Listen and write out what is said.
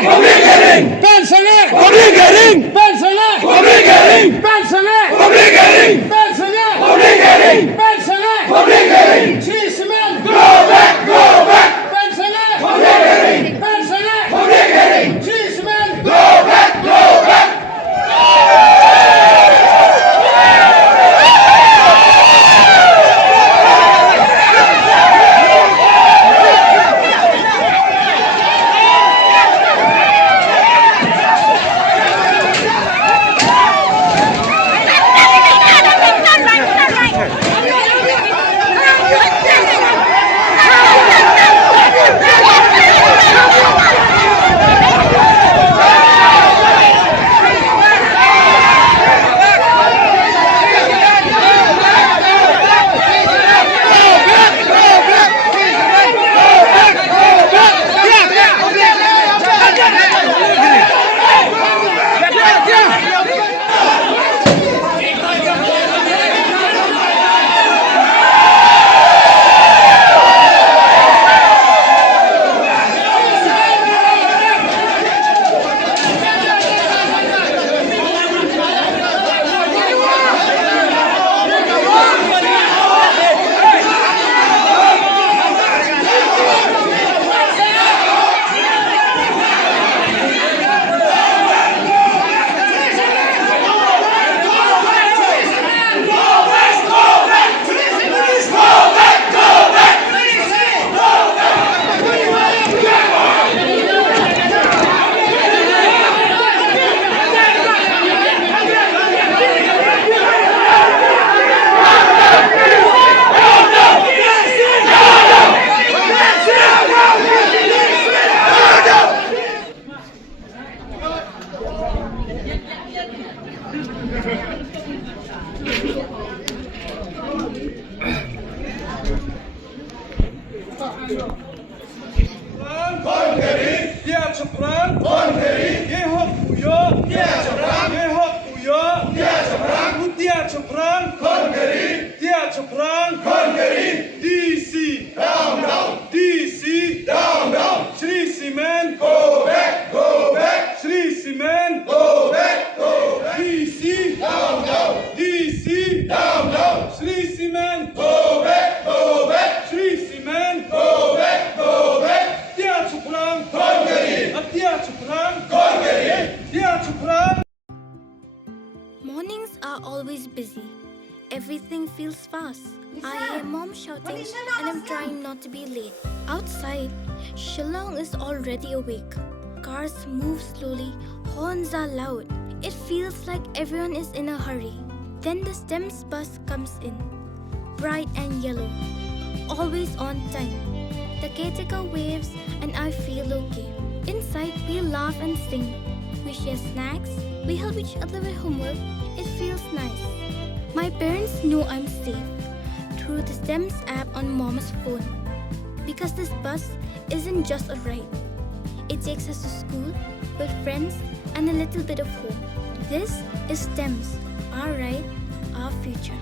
Khubor kylleng. Ben sana. Khubor kylleng. Ben sana. Khubor kylleng. Ben sana. Khubor kylleng. Ben sana. Khubor kylleng. Ben sana. Khubor kylleng. Çiğsimen. Go back, go back. Ben sana. Khubor kylleng. Ben sana. Khubor kylleng. Çiğsimen. Go back, go back. Mornings are always busy. Everything feels fast. I hear mom shouting and I'm trying not to be late. Outside, Shillong is already awake. Cars move slowly, horns are loud. It feels like everyone is in a hurry. Then the STEMS bus comes in, bright and yellow, always on time. The caretaker waves and I feel okay. Inside, we laugh and sing. We share snacks, we help each other with homework. It feels nice. My parents know I'm safe through the STEMS app on mom's phone. Because this bus isn't just a ride. It takes us to school, with friends, and a little bit of home. This is STEMS, our ride, our future.